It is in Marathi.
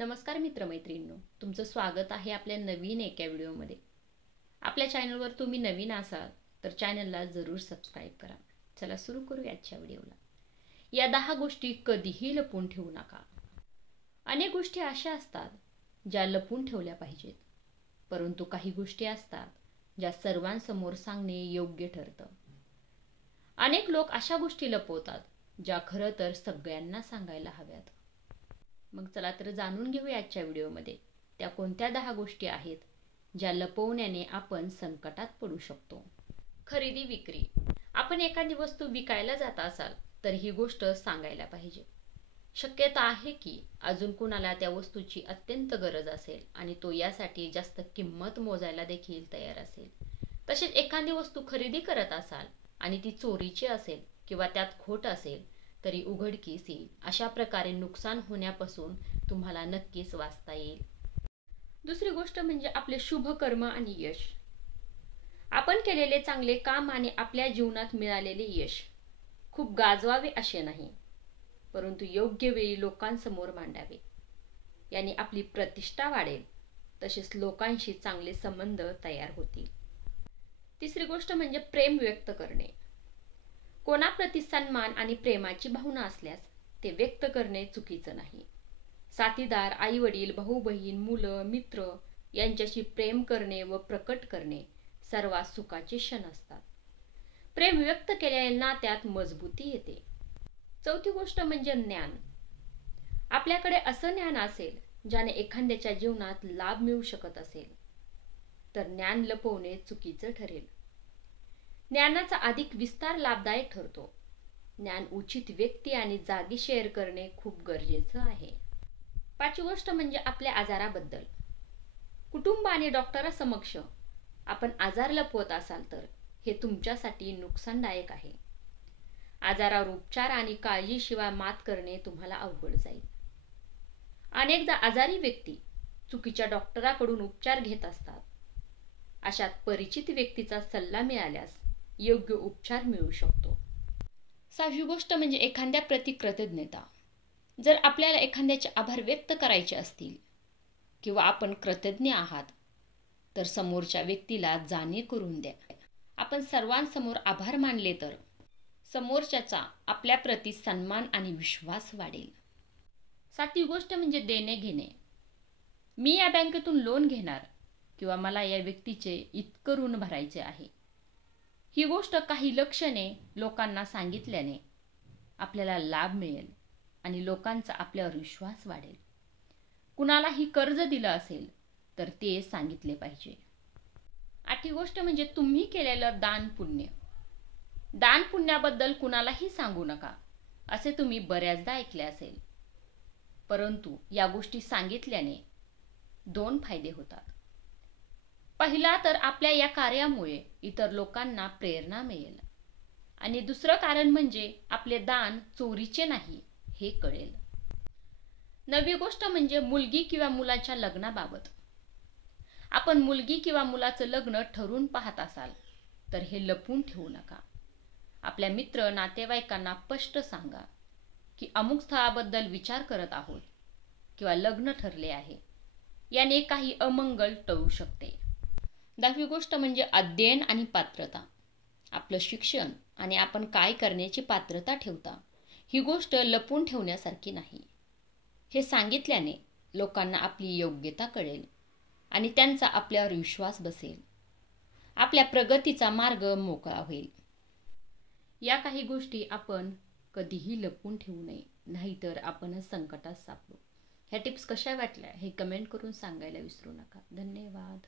नमस्कार मित्रमैत्रिणींनो, तुमचं स्वागत आहे आपल्या नवीन एका व्हिडिओमध्ये। आपल्या चॅनलवर तुम्ही नवीन असाल तर चॅनलला जरूर सबस्क्राइब करा। चला सुरू करू आजच्या व्हिडिओला। या 10 गोष्टी कधीही लपवून ठेवू नका। अनेक गोष्टी अशा असतात ज्या लपवून ठेवल्या पाहिजेत, परंतु काही गोष्टी असतात ज्या सर्वांसमोर सांगणे योग्य ठरतं। अनेक लोक अशा गोष्टी लपवतात ज्या खरं तर सगळ्यांना सांगायला हव्यात। मग चला तर जाणून घेऊया आजच्या व्हिडिओमध्ये त्या कोणत्या 10 गोष्टी आहेत ज्या लपवण्याने आपण संकटात पडू शकतो। खरेदी विक्री। आपण एखादी वस्तू विकायला जात असाल तर ही गोष्ट सांगायला पाहिजे। शक्यता आहे की अजून कुणाला त्या वस्तूची अत्यंत गरज असेल आणि तो यासाठी जास्त किंमत मोजायला देखील तयार असेल। तसेच एखादी वस्तू खरेदी करत असाल आणि ती चोरीची असेल किंवा त्यात खोट असेल तरी उघडकीस येईल। अशा प्रकारे नुकसान होण्यापासून तुम्हाला नक्कीच वाचता येईल। दुसरी गोष्ट म्हणजे आपले शुभ कर्म आणि यश। आपण केलेले चांगले काम आणि आपल्या जीवनात मिळालेले यश खूप गाजवावे असे नाही, परंतु योग्य वेळी लोकांसमोर मांडावे। याने आपली प्रतिष्ठा वाढेल, तसेच लोकांशी चांगले संबंध तयार होतील। तिसरी गोष्ट म्हणजे प्रेम व्यक्त करणे। कोणाप्रती सन्मान आणि प्रेमाची भावना असल्यास ते व्यक्त करणे चुकीचं नाही। साथीदार, आई वडील, भाऊ बहीण, मुलं, मित्र यांच्याशी प्रेम करणे व प्रकट करणे सर्वात सुखाचे क्षण असतात। प्रेम व्यक्त केलेल्या नात्यात मजबूती येते। चौथी गोष्ट म्हणजे ज्ञान। आपल्याकडे असं ज्ञान असेल ज्याने एखाद्याच्या जीवनात लाभ मिळू शकत असेल तर ज्ञान लपवणे चुकीचं ठरेल। ज्ञानाचा अधिक विस्तार लाभदायक ठरतो। ज्ञान उचित व्यक्ती आणि जागी शेअर करणे खूप गरजेचं आहे। पाचवी गोष्ट म्हणजे आपल्या आजाराबद्दल। कुटुंब आणि डॉक्टरांसमक्ष आपण आजार लपवत असाल तर हे तुमच्यासाठी नुकसानदायक आहे। आजारावर उपचार आणि काळजीशिवाय मात करणे तुम्हाला अवघड जाईल। अनेकदा आजारी व्यक्ती चुकीच्या डॉक्टरांकडून उपचार घेत असतात। अशात परिचित व्यक्तीचा सल्ला मिळाल्यास योग्य उपचार मिळू शकतो। सहावी गोष्ट म्हणजे एखाद्या प्रति कृतज्ञता। जर आपल्याला एखाद्याचे आभार व्यक्त करायचे असतील किंवा आपण कृतज्ञ आहात तर समोरच्या व्यक्तीला जाणीव करून द्या। आपण सर्वांसमोर आभार मानले तर समोरच्याचा आपल्या प्रति सन्मान आणि विश्वास वाढेल। सातवी गोष्ट म्हणजे देणे घेणे। मी या बँकेतून लोन घेणार किंवा मला या व्यक्तीचे इतकं ऋण भरायचे आहे। ही गोष्ट काही लक्षणे लोकांना सांगितल्याने आपल्याला लाभ मिळेल आणि लोकांचा आपल्यावर विश्वास वाढेल। कुणालाही कर्ज दिलं असेल तर ते सांगितले पाहिजे। आठवी गोष्ट म्हणजे तुम्ही केलेलं दान पुण्य। दान पुण्याबद्दल कुणालाही सांगू नका असे तुम्ही बऱ्याचदा ऐकले असेल, परंतु या गोष्टी सांगितल्याने 2 फायदे होतात। पहिला तर आपल्या या कार्यामुळे इतर लोकांना प्रेरणा मिळेल आणि दुसरं कारण म्हणजे आपले दान चोरीचे नाही हे कळेल। नववी गोष्ट म्हणजे मुलगी किंवा मुलाच्या लग्नाबाबत। आपण मुलगी किंवा मुलाचं लग्न ठरवून पाहत असाल तर हे लपवून ठेवू नका। आपल्या मित्र नातेवाईकांना स्पष्ट सांगा की अमुक स्थळाबद्दल विचार करत आहोत किंवा लग्न ठरले आहे। याने काही अमंगल टळू शकते। 10वी गोष्ट म्हणजे अध्ययन आणि पात्रता। आपलं शिक्षण आणि आपण काय करण्याची पात्रता ठेवता ही गोष्ट लपवून ठेवण्यासारखी नाही। हे सांगितल्याने लोकांना आपली योग्यता कळेल आणि त्यांचा आपल्यावर विश्वास बसेल। आपल्या प्रगतीचा मार्ग मोकळा होईल। या काही गोष्टी आपण कधीही लपवून ठेवू नये, नाहीतर आपणच संकटात सापडू। ह्या टिप्स कशा वाटल्या हे कमेंट करून सांगायला विसरू नका। धन्यवाद।